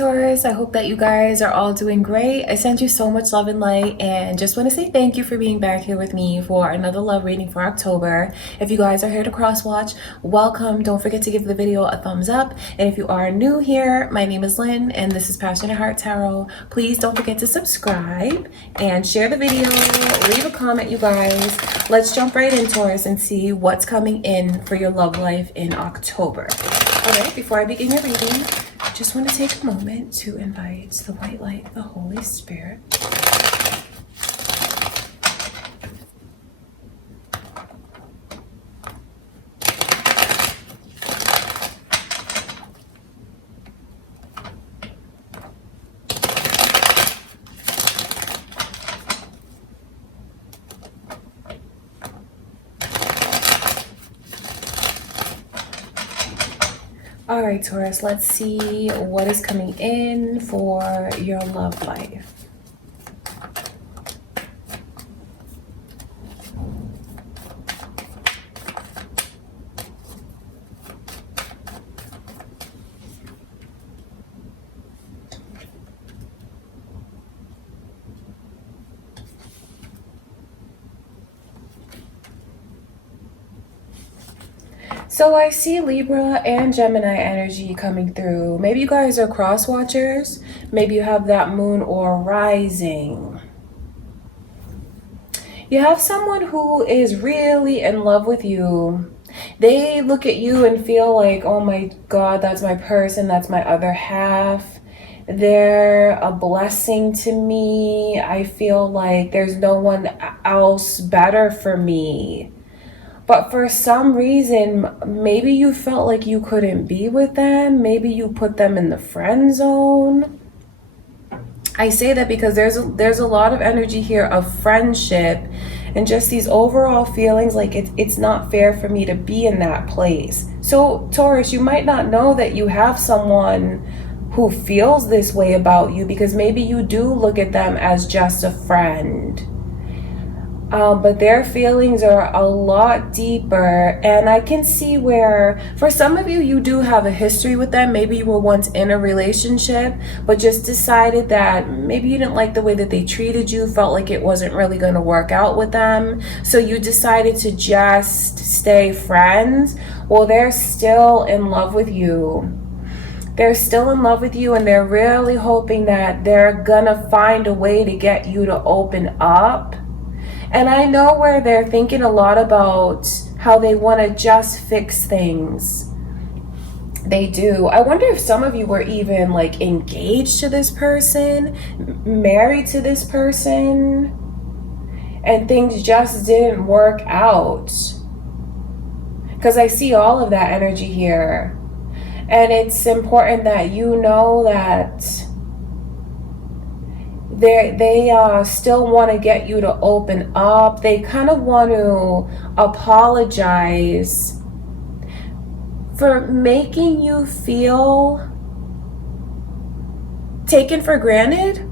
Taurus, I hope that you guys are all doing great. I send you so much love and light and just want to say thank you for being back here with me for another love reading for October. If you guys are here to cross watch, welcome. Don't forget to give the video a thumbs up. And if you are new here, my name is Lynn and this is Passionate Heart Tarot. Please don't forget to subscribe and share the video. Leave a comment, you guys. Let's jump right in, Taurus, and see what's coming in for your love life in October. All right, before I begin your reading, I just want to take a moment to invite the white light, the Holy Spirit. All right, Taurus, let's see what is coming in for your love life. So I see Libra and Gemini energy coming through. Maybe you guys are cross watchers. Maybe you have that moon or rising. You have someone who is really in love with you. They look at you and feel like, oh my God, that's my person, that's my other half. They're a blessing to me. I feel like there's no one else better for me. But for some reason, maybe you felt like you couldn't be with them. Maybe you put them in the friend zone. I say that because there's a lot of energy here of friendship and just these overall feelings like it's not fair for me to be in that place. So Taurus, you might not know that you have someone who feels this way about you because maybe you do look at them as just a friend. But their feelings are a lot deeper, and I can see where for some of you, you do have a history with them. Maybe you were once in a relationship, but just decided that maybe you didn't like the way that they treated you, felt like it wasn't really going to work out with them. So you decided to just stay friends. Well, they're still in love with you. They're still in love with you, and they're really hoping that they're gonna find a way to get you to open up. And I know where they're thinking a lot about how they want to just fix things. They do. I wonder if some of you were even like engaged to this person, married to this person, and things just didn't work out. Because I see all of that energy here. And it's important that you know that they still want to get you to open up. They kind of want to apologize for making you feel taken for granted.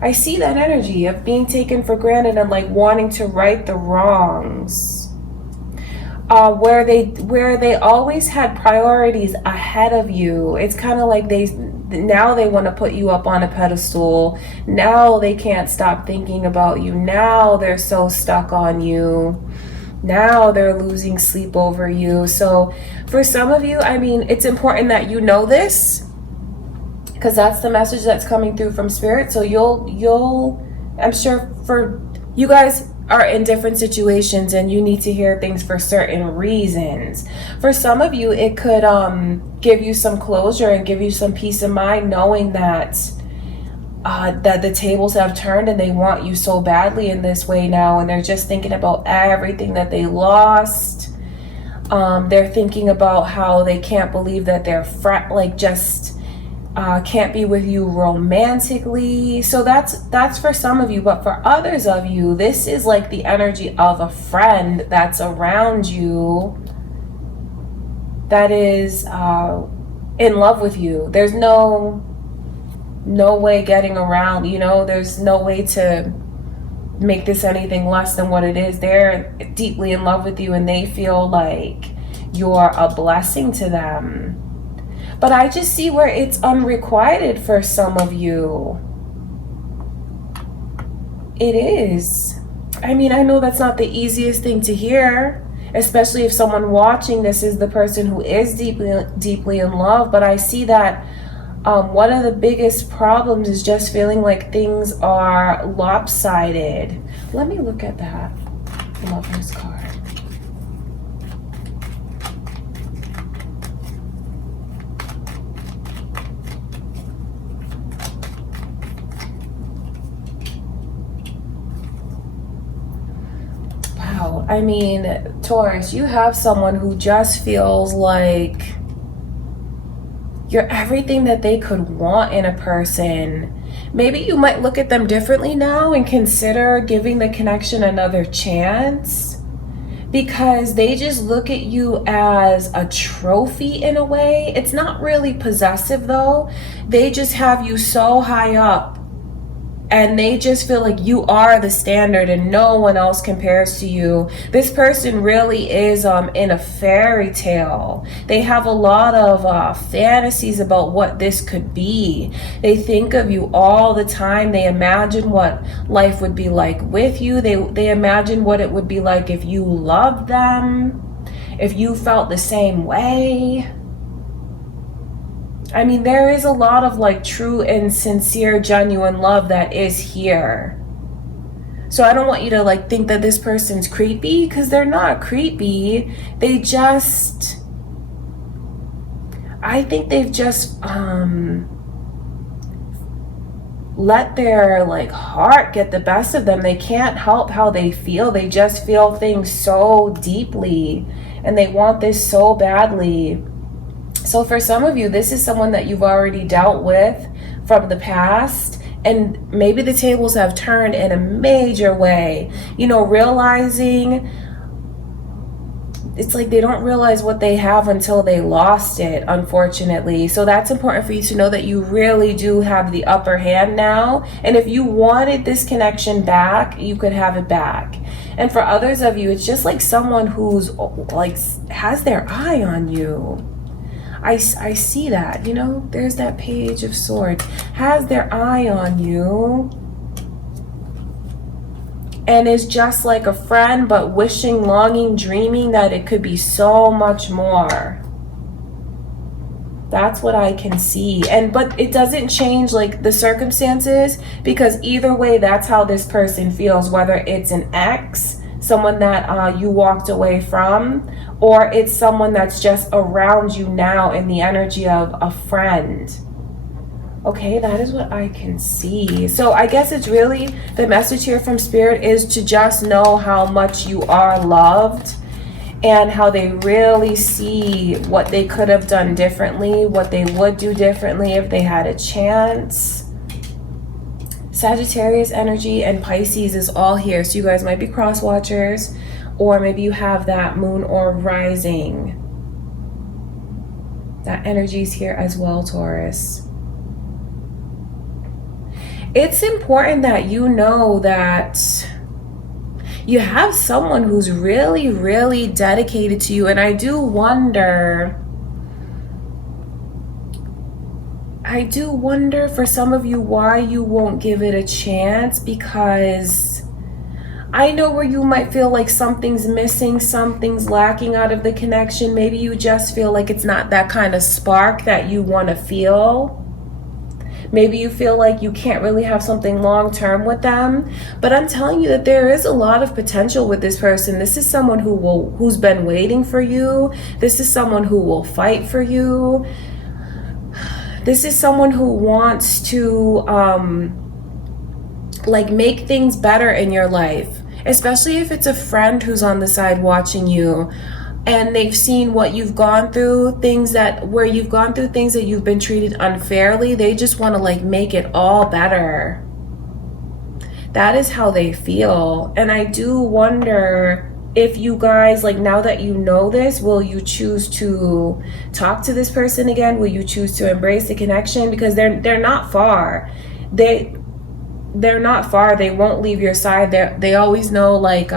I see that energy of being taken for granted and like wanting to right the wrongs. Where they always had priorities ahead of you. It's kind of like now they want to put you up on a pedestal. Now they can't stop thinking about you. Now they're so stuck on you. Now they're losing sleep over you. So for some of you, I mean, it's important that you know this because that's the message that's coming through from Spirit. So I'm sure for you guys are in different situations and you need to hear things for certain reasons. For some of you, it could give you some closure and give you some peace of mind knowing that that the tables have turned and they want you so badly in this way now, and they're just thinking about everything that they lost. They're thinking about how they can't believe that they're can't be with you romantically. So that's for some of you, but for others of you, this is like the energy of a friend that's around you that is in love with you. There's no way getting around, there's no way to make this anything less than what it is. They're deeply in love with you and they feel like you're a blessing to them. But I just see where it's unrequited for some of you. It is. I mean, I know that's not the easiest thing to hear, especially if someone watching this is the person who is deeply in love. But I see that one of the biggest problems is just feeling like things are lopsided. Let me look at that Lover's card. Wow, I mean, Taurus, you have someone who just feels like you're everything that they could want in a person. Maybe you might look at them differently now and consider giving the connection another chance, because they just look at you as a trophy in a way. It's not really possessive though. They just have you so high up and they just feel like you are the standard and no one else compares to you. This person really is in a fairy tale. They have a lot of fantasies about what this could be. They think of you all the time. They imagine what life would be like with you. They imagine what it would be like if you loved them, if you felt the same way. I mean, there is a lot of like true and sincere, genuine love that is here. So I don't want you to like think that this person's creepy, because they're not creepy. They just, I think they've just let their like heart get the best of them. They can't help how they feel. They just feel things so deeply and they want this so badly. So for some of you, this is someone that you've already dealt with from the past, and maybe the tables have turned in a major way. You know, realizing, it's like they don't realize what they have until they lost it, unfortunately. So that's important for you to know, that you really do have the upper hand now. And if you wanted this connection back, you could have it back. And for others of you, it's just like someone who's like has their eye on you. I see that, you know, there's that Page of Swords, has their eye on you, and is just like a friend, but wishing, longing, dreaming that it could be so much more. That's what I can see. But it doesn't change like the circumstances, because either way, that's how this person feels, whether it's an ex, someone that you walked away from, or it's someone that's just around you now in the energy of a friend. Okay, that is what I can see. So I guess it's really, the message here from Spirit is to just know how much you are loved, and how they really see what they could have done differently, what they would do differently if they had a chance. Sagittarius energy and Pisces is all here. So you guys might be cross watchers, or maybe you have that moon or rising. That energy is here as well, Taurus. It's important that you know that you have someone who's really, really dedicated to you. And I do wonder for some of you why you won't give it a chance, because I know where you might feel like something's missing, something's lacking out of the connection. Maybe you just feel like it's not that kind of spark that you want to feel. Maybe you feel like you can't really have something long term with them. But I'm telling you that there is a lot of potential with this person. This is someone who's been waiting for you. This is someone who will fight for you. This is someone who wants to like make things better in your life, especially if it's a friend who's on the side watching you and they've seen what you've gone through, where you've gone through things that you've been treated unfairly. They just want to like make it all better. That is how they feel. And I do wonder if you guys, like, now that you know this, will you choose to talk to this person again? Will you choose to embrace the connection? Because they're not far. They're not far. They won't leave your side. They always know like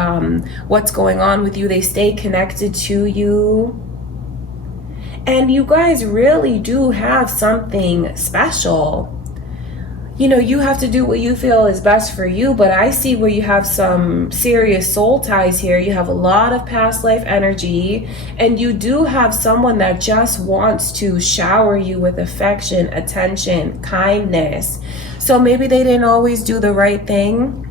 what's going on with you. They stay connected to you. And you guys really do have something special. You know, you have to do what you feel is best for you, but I see where you have some serious soul ties here. You have a lot of past life energy, and you do have someone that just wants to shower you with affection, attention, kindness. So maybe they didn't always do the right thing,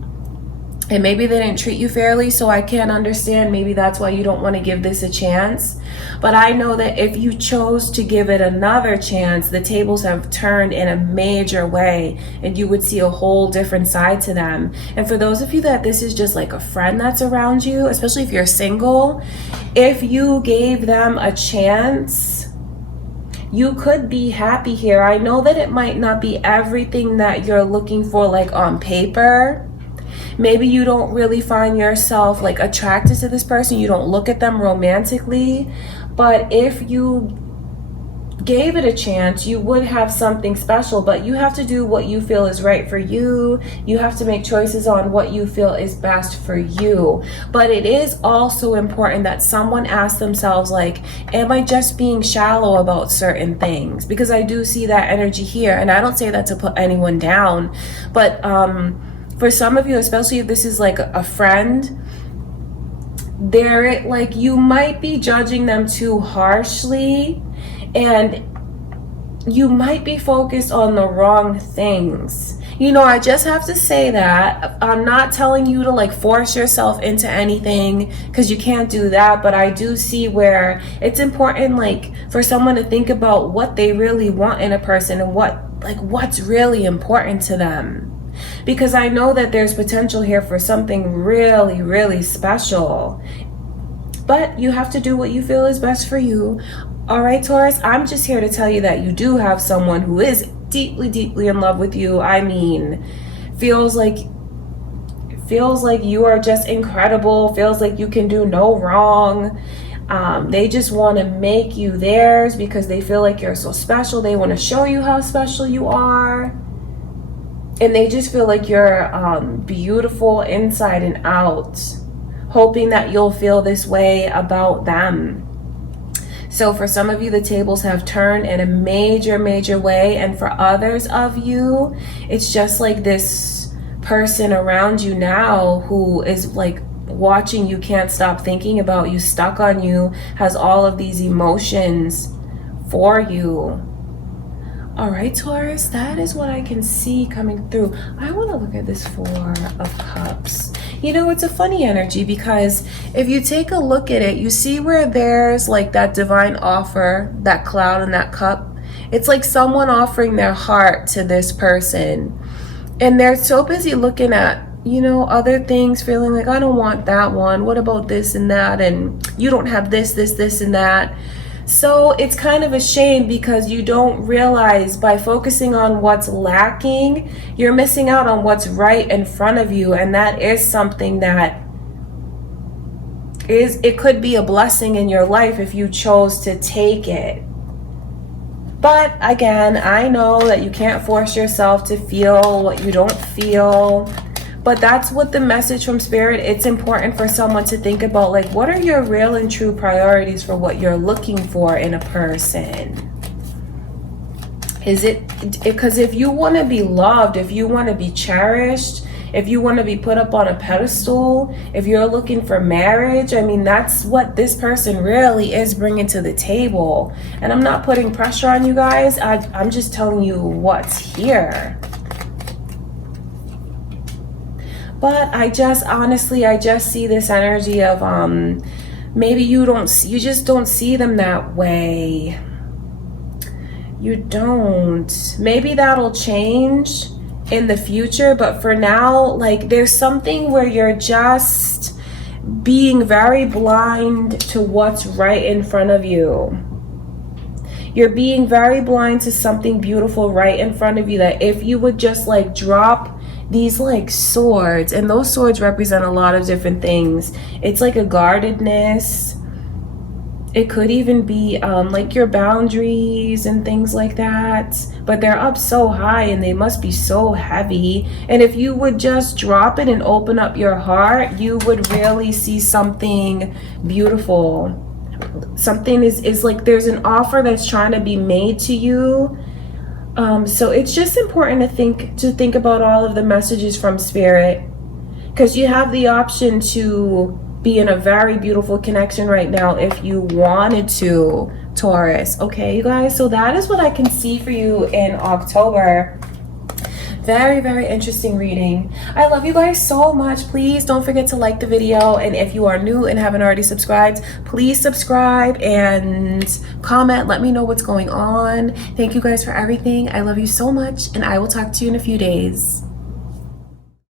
and maybe they didn't treat you fairly, so I can't understand. Maybe that's why you don't want to give this a chance. But I know that if you chose to give it another chance, the tables have turned in a major way, and you would see a whole different side to them. And for those of you that this is just like a friend that's around you, especially if you're single, if you gave them a chance, you could be happy here. I know that it might not be everything that you're looking for, like on paper. Maybe you don't really find yourself like attracted to this person. You don't look at them romantically. But if you gave it a chance, you would have something special. But you have to do what you feel is right for you. You have to make choices on what you feel is best for you. But it is also important that someone asks themselves, like, am I just being shallow about certain things? Because I do see that energy here. And I don't say that to put anyone down. But for some of you, especially if this is like a friend, they're like, you might be judging them too harshly, and you might be focused on the wrong things. You know, I just have to say that. I'm not telling you to like force yourself into anything, because you can't do that. But I do see where it's important, like, for someone to think about what they really want in a person and what's really important to them. Because I know that there's potential here for something really, really special. But you have to do what you feel is best for you. All right, Taurus, I'm just here to tell you that you do have someone who is deeply, deeply in love with you. I mean, feels like you are just incredible. Feels like you can do no wrong. They just want to make you theirs because they feel like you're so special. They want to show you how special you are. And they just feel like you're beautiful inside and out, hoping that you'll feel this way about them. So for some of you, the tables have turned in a major, major way. And for others of you, it's just like this person around you now who is like watching you, can't stop thinking about you, stuck on you, has all of these emotions for you. All right, Taurus, that is what I can see coming through. I want to look at this Four of Cups. You know, it's a funny energy because if you take a look at it, you see where there's like that divine offer, that cloud and that cup. It's like someone offering their heart to this person. And they're so busy looking at, you know, other things, feeling like, I don't want that one. What about this and that? And you don't have this, this, and that. So it's kind of a shame because you don't realize by focusing on what's lacking, you're missing out on what's right in front of you. And that is something that it could be a blessing in your life if you chose to take it. But again, I know that you can't force yourself to feel what you don't feel. But that's what the message from Spirit, it's important for someone to think about, like, what are your real and true priorities for what you're looking for in a person? Is it, because if you want to be loved, if you want to be cherished, if you want to be put up on a pedestal, if you're looking for marriage, I mean, that's what this person really is bringing to the table. And I'm not putting pressure on you guys. I'm just telling you what's here. But I just see this energy of maybe you just don't see them that way. You don't. Maybe that'll change in the future, but for now, like, there's something where you're just being very blind to what's right in front of you. You're being very blind to something beautiful right in front of you, that if you would just like drop these like swords, and those swords represent a lot of different things. It's like a guardedness. It could even be like your boundaries and things like that, but they're up so high and they must be so heavy. And if you would just drop it and open up your heart, you would really see something beautiful something is like there's an offer that's trying to be made to you. So it's just important to think about all of the messages from Spirit, because you have the option to be in a very beautiful connection right now if you wanted to, Taurus. Okay, you guys, so that is what I can see for you in October. Very, very interesting reading. I love you guys so much. Please don't forget to like the video, and if you are new and haven't already subscribed, please subscribe and comment. Let me know what's going on. Thank you guys for everything. I love you so much, and I will talk to you in a few days.